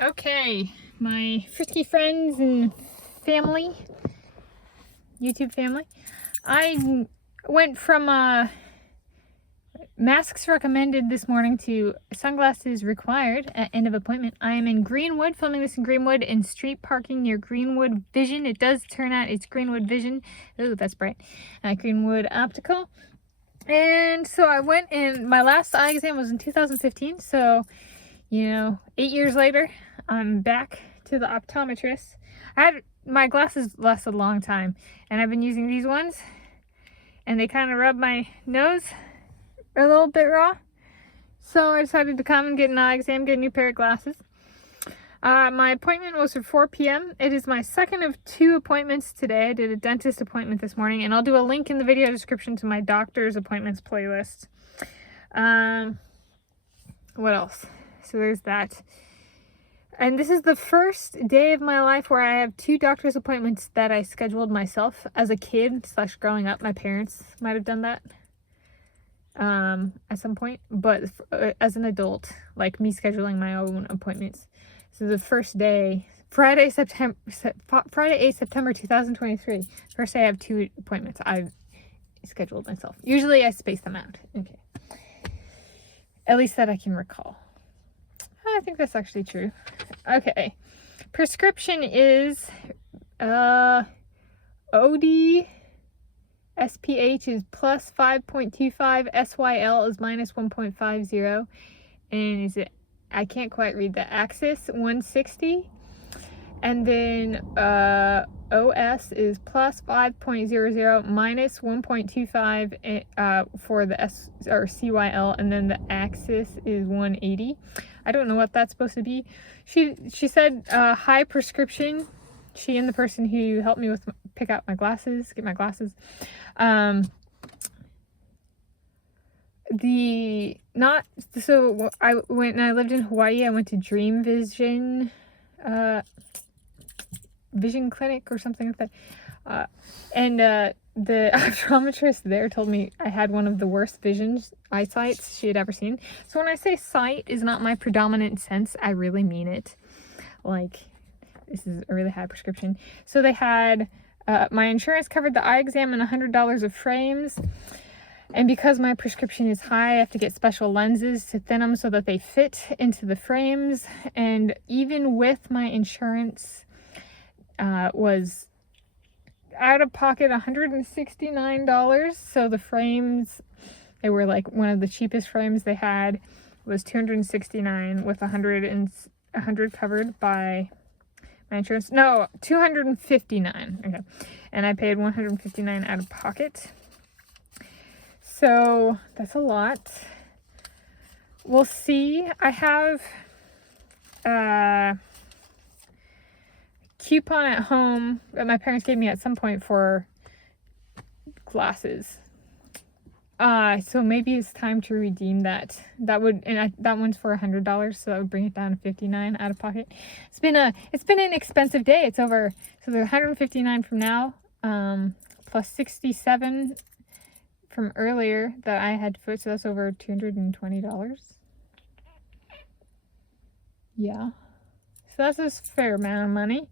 Okay, my frisky friends and family, YouTube family, I went from masks recommended this morning to sunglasses required at end of appointment. I am in Greenwood, filming this in Greenwood, in street parking near Greenwood Vision. It does turn out it's Greenwood Vision. Ooh, that's bright. Greenwood Optical. And so I went, and my last eye exam was in 2015, so 8 years later, I'm back to the optometrist. My glasses lasted a long time, and I've been using these ones, and they kind of rub my nose a little bit raw. So I decided to come and get an eye exam, get a new pair of glasses. My appointment was for 4 p.m. It is my second of 2 appointments today. I did a dentist appointment this morning, and I'll do a link in the video description to my doctor's appointments playlist. What else? So there's that. And this is the first day of my life where I have 2 doctor's appointments that I scheduled myself. As a kid / growing up, my parents might have done that at some point. But as an adult, like me scheduling my own appointments. So the first day, Friday 8 September 2023. First day I have 2 appointments I've scheduled myself. Usually I space them out. Okay. At least that I can recall. I think that's actually true. Okay. Prescription is OD SPH is plus 5.25, SYL is minus 1.50, and I can't quite read the Axis 160, and then OS is plus 5.00 minus 1.25 for the CYL, and then the Axis is 180. I don't know what that's supposed to be. She said high prescription. She and the person who helped me with pick out my glasses, get my glasses. I when I lived in Hawaii, I went to Dream Vision, Vision Clinic or something like that. And the optometrist there told me I had one of the worst eyesights she had ever seen. So when I say sight is not my predominant sense, I really mean it. Like, this is a really high prescription. So they had, my insurance covered the eye exam and $100 of frames. And because my prescription is high, I have to get special lenses to thin them so that they fit into the frames. And even with my insurance, was out of pocket $169. So the frames, they were like one of the cheapest frames they had, was $269 with $100 covered by my insurance. No, $259. Okay. And I paid $159 out of pocket. So that's a lot. We'll see. I have a coupon at home that my parents gave me at some point for glasses. So maybe it's time to redeem that. That one's for $100, so that would bring it down to $59 out of pocket. It's been an expensive day. It's over, so the $159 from now, plus $67 from earlier that I had to put, so that's over $220. Yeah. So that's a fair amount of money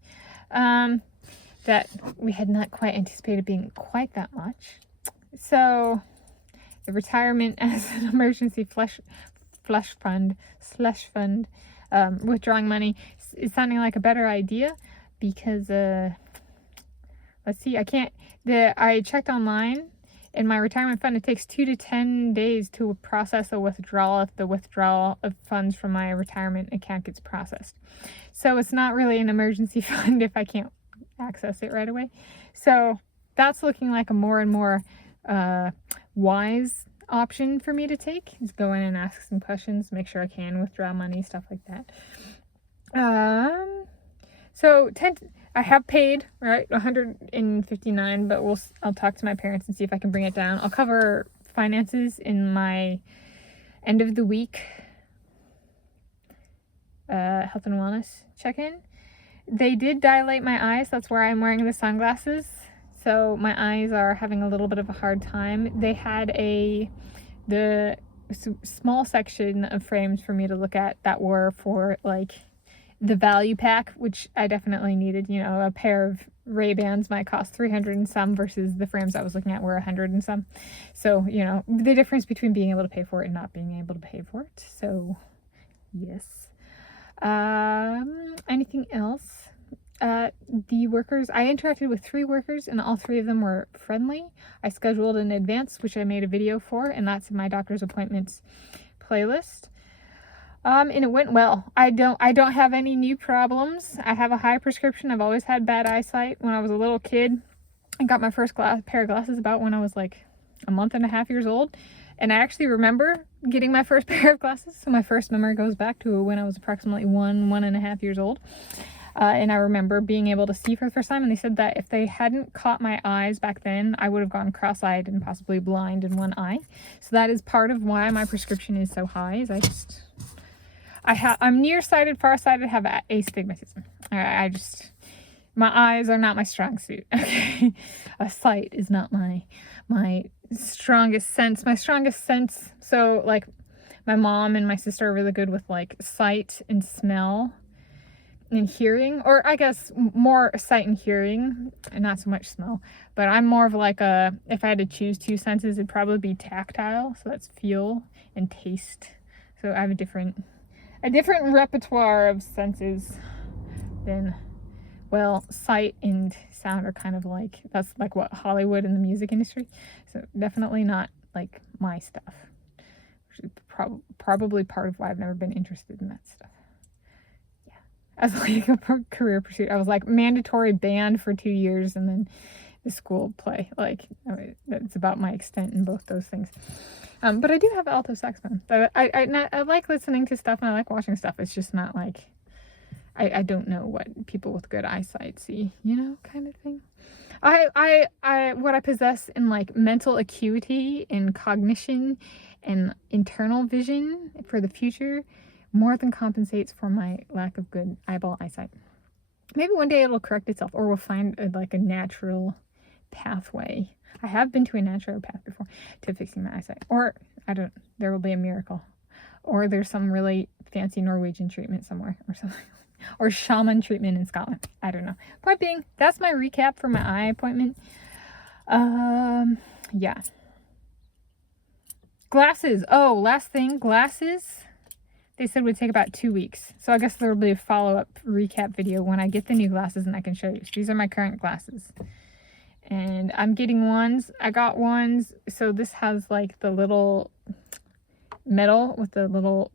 that we had not quite anticipated being quite that much. So the retirement as an emergency slush fund, withdrawing money is sounding like a better idea because, let's see, I checked online. In my retirement fund, it takes 2 to 10 days to process a withdrawal if the withdrawal of funds from my retirement account gets processed. So it's not really an emergency fund if I can't access it right away. So that's looking like a more and more wise option for me to take, is go in and ask some questions, make sure I can withdraw money, stuff like that. I have paid, right, $159, but I'll talk to my parents and see if I can bring it down. I'll cover finances in my end of the week health and wellness check-in. They did dilate my eyes. That's where I'm wearing the sunglasses. So my eyes are having a little bit of a hard time. They had the small section of frames for me to look at that were for like the value pack, which I definitely needed. You know, a pair of Ray-Bans might cost 300 and some versus the frames I was looking at were 100 and some. So, you know, the difference between being able to pay for it and not being able to pay for it. So, yes. Anything else? The workers, I interacted with 3 workers and all 3 of them were friendly. I scheduled in advance, which I made a video for, and that's in my doctor's appointments playlist. And it went well. I don't have any new problems. I have a high prescription. I've always had bad eyesight. When I was a little kid, I got my first pair of glasses about when I was like a month and a half years old. And I actually remember getting my first pair of glasses. So my first memory goes back to when I was approximately 1.5 years old. And I remember being able to see for the first time. And they said that if they hadn't caught my eyes back then, I would have gone cross-eyed and possibly blind in one eye. So that is part of why my prescription is so high. Is I'm nearsighted, farsighted, have astigmatism. My eyes are not my strong suit. Okay, a sight is not my strongest sense. My strongest sense. So like, my mom and my sister are really good with like sight and smell and hearing, or I guess more sight and hearing, and not so much smell. But I'm more of like if I had to choose 2 senses, it'd probably be tactile. So that's feel and taste. So I have a different repertoire of senses than, well, sight and sound are kind of like, that's like what Hollywood and the music industry. So definitely not like my stuff, which is probably part of why I've never been interested in that stuff. Yeah, as like a career pursuit, I was like mandatory band for 2 years and then the school play. Like, that's about my extent in both those things. But I do have alto saxophone. I like listening to stuff and I like watching stuff. It's just not like, I don't know what people with good eyesight see, you know, kind of thing. What I possess in like mental acuity and cognition and internal vision for the future more than compensates for my lack of good eyeball eyesight. Maybe one day it'll correct itself, or we'll find like a natural pathway. I have been to a naturopath before to fixing my eyesight. Or, there will be a miracle. Or there's some really fancy Norwegian treatment somewhere or something. Or shaman treatment in Scotland. I don't know. Point being, that's my recap for my eye appointment. Yeah. Glasses. Oh, last thing, glasses. They said would take about 2 weeks. So I guess there will be a follow-up recap video when I get the new glasses and I can show you. So these are my current glasses. And I'm getting ones. I got ones. So this has like the little metal with the little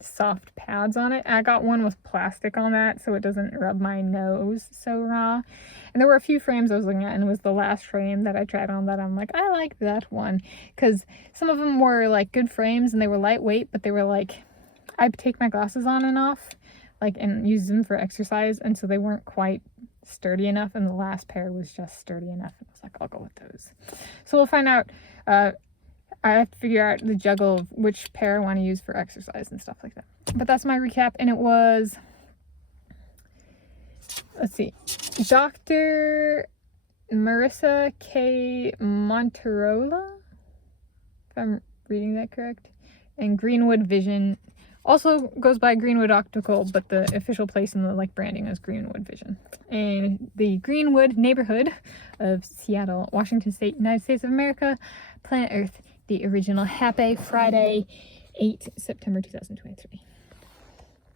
soft pads on it. I got one with plastic on that so it doesn't rub my nose so raw. And there were a few frames I was looking at, and it was the last frame that I tried on that I'm like, I like that one. Because some of them were like good frames and they were lightweight, but they were like, I'd take my glasses on and off like and use them for exercise, and so they weren't quite sturdy enough, and the last pair was just sturdy enough, and I was like, I'll go with those. So we'll find out. I have to figure out the juggle of which pair I want to use for exercise and stuff like that. But that's my recap, and it was, let's see, Dr. Marissa K. Monterola, if I'm reading that correct, and Greenwood Vision. Also goes by Greenwood Optical, but the official place in the like branding is Greenwood Vision. And the Greenwood neighborhood of Seattle, Washington State, United States of America, planet Earth, the original. Happy Friday, 8 September 2023.